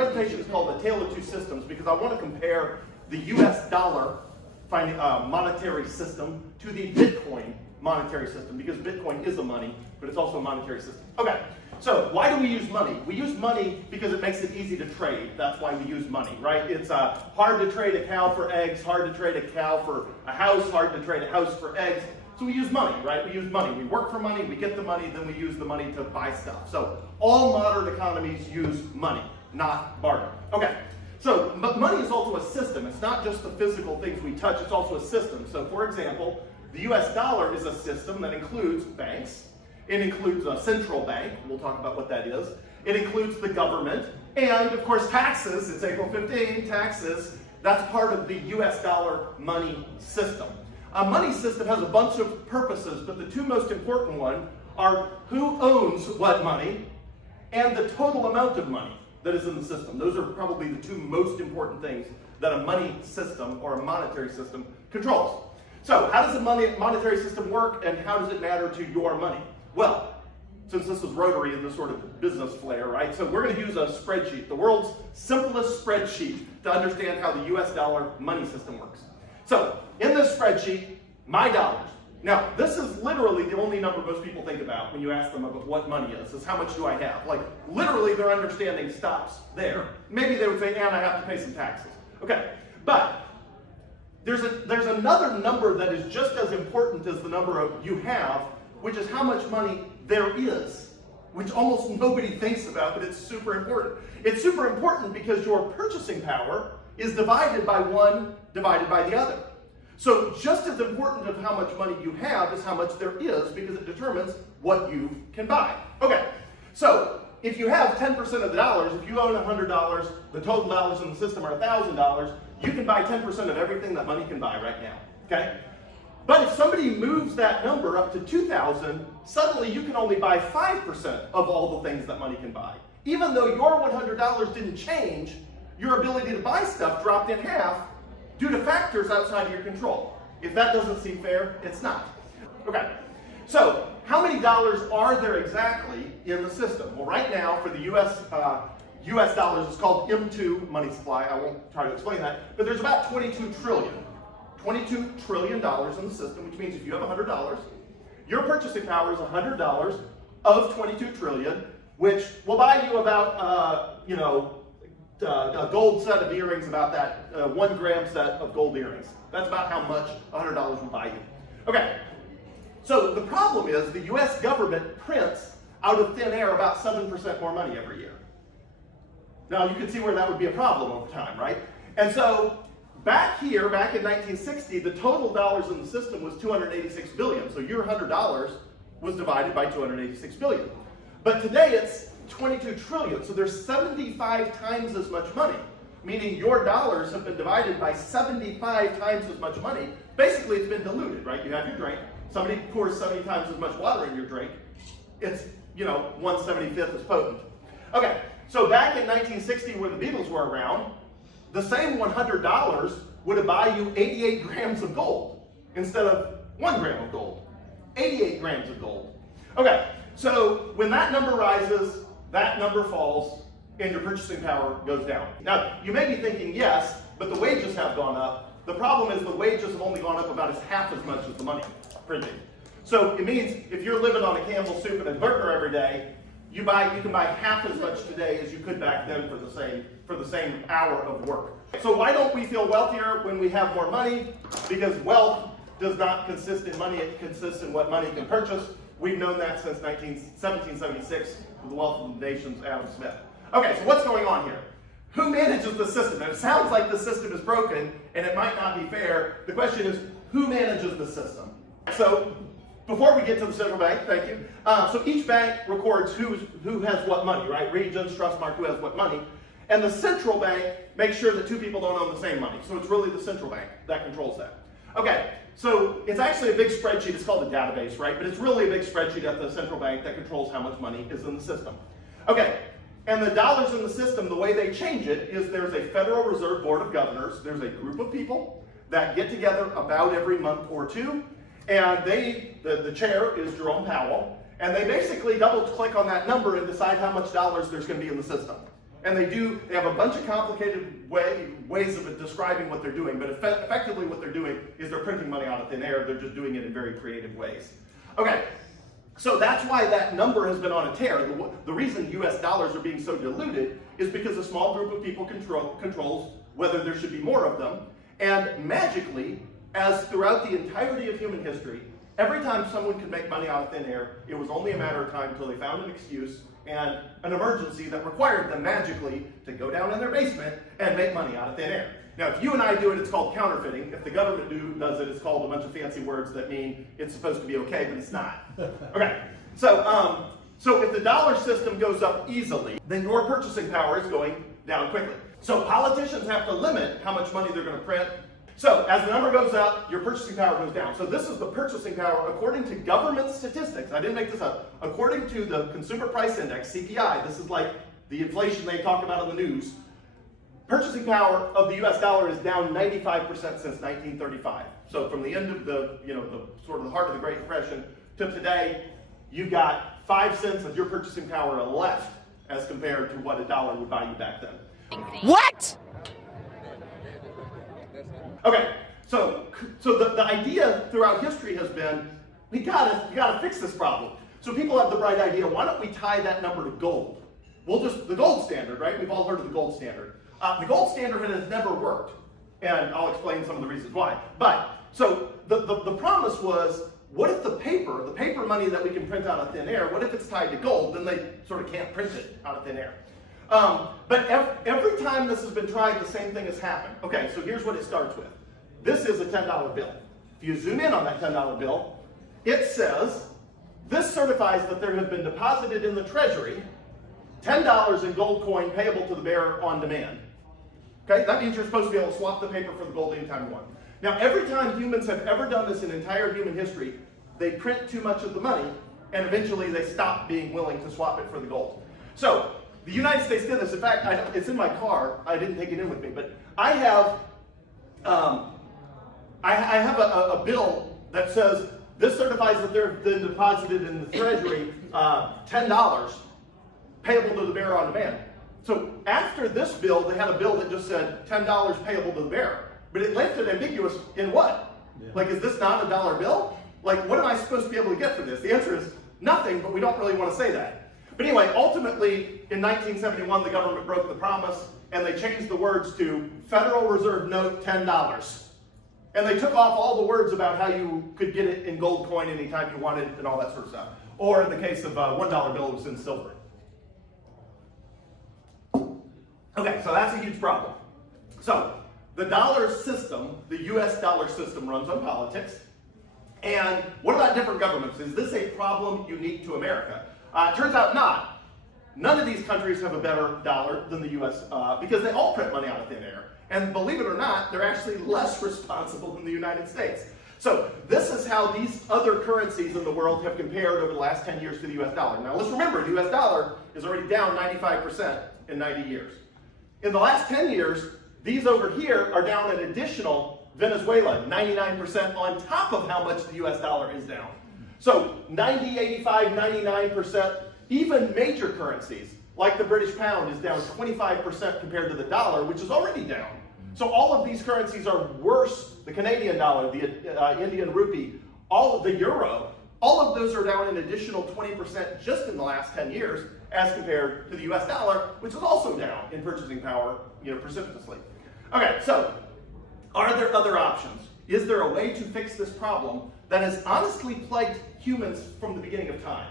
presentation is called The Tale of Two Systems because I want to compare the US dollar monetary system to the Bitcoin monetary system, because Bitcoin is a money, but it's also a monetary system. Okay, so why do we use money? We use money because it makes it easy to trade. That's why we use money, right? It's hard to trade a cow for eggs, hard to trade a cow for a house, hard to trade a house for eggs. So we use money, right? We use money. We work for money, we get the money, then we use the money to buy stuff. So all modern economies use money, not barter. Okay, so but money is also a system. It's not just the physical things we touch, it's also a system. So for example, the US dollar is a system that includes banks. It includes a central bank. We'll talk about what that is. It includes the government. And of course taxes. It's April 15, taxes. That's part of the US dollar money system. A money system has a bunch of purposes, but the two most important ones are who owns what money and the total amount of money that is in the system. Those are probably the two most important things that a money system or a monetary system controls. So how does a monetary system work, and how does it matter to your money? Well, since this is Rotary and this sort of business flair, right? So we're going to use a spreadsheet, the world's simplest spreadsheet to understand how the US dollar money system works. So in this spreadsheet, my dollars. Now, this is literally the only number most people think about when you ask them about what money is how much do I have? Like, literally their understanding stops there. Maybe they would say, and I have to pay some taxes. Okay, but there's another number that is just as important as the number of you have, which is how much money there is, which almost nobody thinks about, but it's super important. It's super important because your purchasing power is divided by one divided by the other. So just as important of how much money you have is how much there is, because it determines what you can buy. Okay, so if you have 10% of the dollars, if you own $100, the total dollars in the system are $1,000, you can buy 10% of everything that money can buy right now, okay? But if somebody moves that number up to 2,000, suddenly you can only buy 5% of all the things that money can buy. Even though your $100 didn't change, your ability to buy stuff dropped in half due to factors outside of your control. If that doesn't seem fair, it's not. Okay, so how many dollars are there exactly in the system? Well, right now for the US dollars, it's called M2 money supply. I won't try to explain that, but there's about 22 trillion. $22 trillion in the system, which means if you have $100, your purchasing power is $100 of 22 trillion, which will buy you about, a gold set of earrings, about that 1 gram set of gold earrings. That's about how much $100 will buy you. Okay, so the problem is the US government prints out of thin air about 7% more money every year. Now you can see where that would be a problem over time, right? And so back in 1960, the total dollars in the system was 286 billion. So your $100 was divided by 286 billion. But today it's 22 trillion, so there's 75 times as much money, meaning your dollars have been divided by 75 times as much money. Basically, it's been diluted, right? You have your drink, somebody pours 70 times as much water in your drink, it's, 1/75 as potent. Okay, so back in 1960, where the Beatles were around, the same $100 would buy you 88 grams of gold instead of 1 gram of gold. 88 grams of gold. Okay, so when that number rises, that number falls, and your purchasing power goes down. Now, you may be thinking, yes, but the wages have gone up. The problem is the wages have only gone up about half as much as the money printing. So it means if you're living on a Campbell's soup and a burger every day, you can buy half as much today as you could back then for the same hour of work. So why don't we feel wealthier when we have more money? Because wealth does not consist in money, it consists in what money can purchase. We've known that since 1776 with the Wealth of the Nations, Adam Smith. Okay, so what's going on here? Who manages the system? And it sounds like the system is broken and it might not be fair. The question is, who manages the system? So before we get to the central bank, thank you. So each bank records who has what money, right? Regions, Trustmark, who has what money. And the central bank makes sure that two people don't own the same money. So it's really the central bank that controls that. Okay, so it's actually a big spreadsheet. It's called a database, right? But it's really a big spreadsheet at the central bank that controls how much money is in the system. Okay, and the dollars in the system, the way they change it is there's a Federal Reserve Board of Governors. There's a group of people that get together about every month or two. And the chair is Jerome Powell. And they basically double click on that number and decide how much dollars there's going to be in the system. And they have a bunch of complicated ways of describing what they're doing, but effectively what they're doing is they're printing money out of thin air. They're just doing it in very creative ways. Okay, so that's why that number has been on a tear. The reason US dollars are being so diluted is because a small group of people controls whether there should be more of them. And magically, as throughout the entirety of human history, every time someone could make money out of thin air, it was only a matter of time until they found an excuse and an emergency that required them magically to go down in their basement and make money out of thin air. Now, if you and I do it, it's called counterfeiting. If the government does it, it's called a bunch of fancy words that mean it's supposed to be okay, but it's not. Okay, so if the dollar system goes up easily, then your purchasing power is going down quickly. So politicians have to limit how much money they're going to print. So as the number goes up, your purchasing power goes down. So this is the purchasing power according to government statistics. I didn't make this up. According to the Consumer Price Index, CPI, this is like the inflation they talk about in the news. Purchasing power of the US dollar is down 95% since 1935. So from the end of the sort of the heart of the Great Depression to today, you've got 5 cents of your purchasing power left as compared to what a dollar would buy you back then. What? Okay, so the idea throughout history has been, we gotta fix this problem. So people have the bright idea, why don't we tie that number to gold? The gold standard, right? We've all heard of the gold standard. The gold standard has never worked, and I'll explain some of the reasons why. But, so the promise was, what if the paper money that we can print out of thin air, what if it's tied to gold? Then they sort of can't print it out of thin air. But every time this has been tried, the same thing has happened. Okay, so here's what it starts with. This is a $10 bill. If you zoom in on that $10 bill, it says, this certifies that there has been deposited in the Treasury $10 in gold coin payable to the bearer on demand. Okay, that means you're supposed to be able to swap the paper for the gold anytime you want. Now, every time humans have ever done this in entire human history, they print too much of the money, and eventually they stop being willing to swap it for the gold. So, the United States did this. In fact, it's in my car. I didn't take it in with me, but I have a bill that says this certifies that there have been deposited in the Treasury $10 payable to the bearer on demand. So after this bill, they had a bill that just said $10 payable to the bearer, but it left it ambiguous in what? Yeah. Like, is this not a dollar bill? Like, what am I supposed to be able to get for this? The answer is nothing, but we don't really want to say that. But anyway, ultimately, in 1971, the government broke the promise, and they changed the words to Federal Reserve Note $10. And they took off all the words about how you could get it in gold coin anytime you wanted and all that sort of stuff. Or in the case of $1 bill, it was in silver. Okay, so that's a huge problem. So the dollar system, the US dollar system, runs on politics. And what about different governments? Is this a problem unique to America? Turns out not. None of these countries have a better dollar than the US because they all print money out of thin air. And believe it or not, they're actually less responsible than the United States. So this is how these other currencies in the world have compared over the last 10 years to the US dollar. Now let's remember, the US dollar is already down 95% in 90 years. In the last 10 years, these over here are down an additional Venezuela, 99% on top of how much the US dollar is down. So 90, 85, 99%, even major currencies, like the British pound, is down 25% compared to the dollar, which is already down. So all of these currencies are worse. The Canadian dollar, the Indian rupee, all of the euro, all of those are down an additional 20% just in the last 10 years as compared to the US dollar, which is also down in purchasing power, precipitously. Okay, so are there other options? Is there a way to fix this problem that has honestly plagued humans from the beginning of time?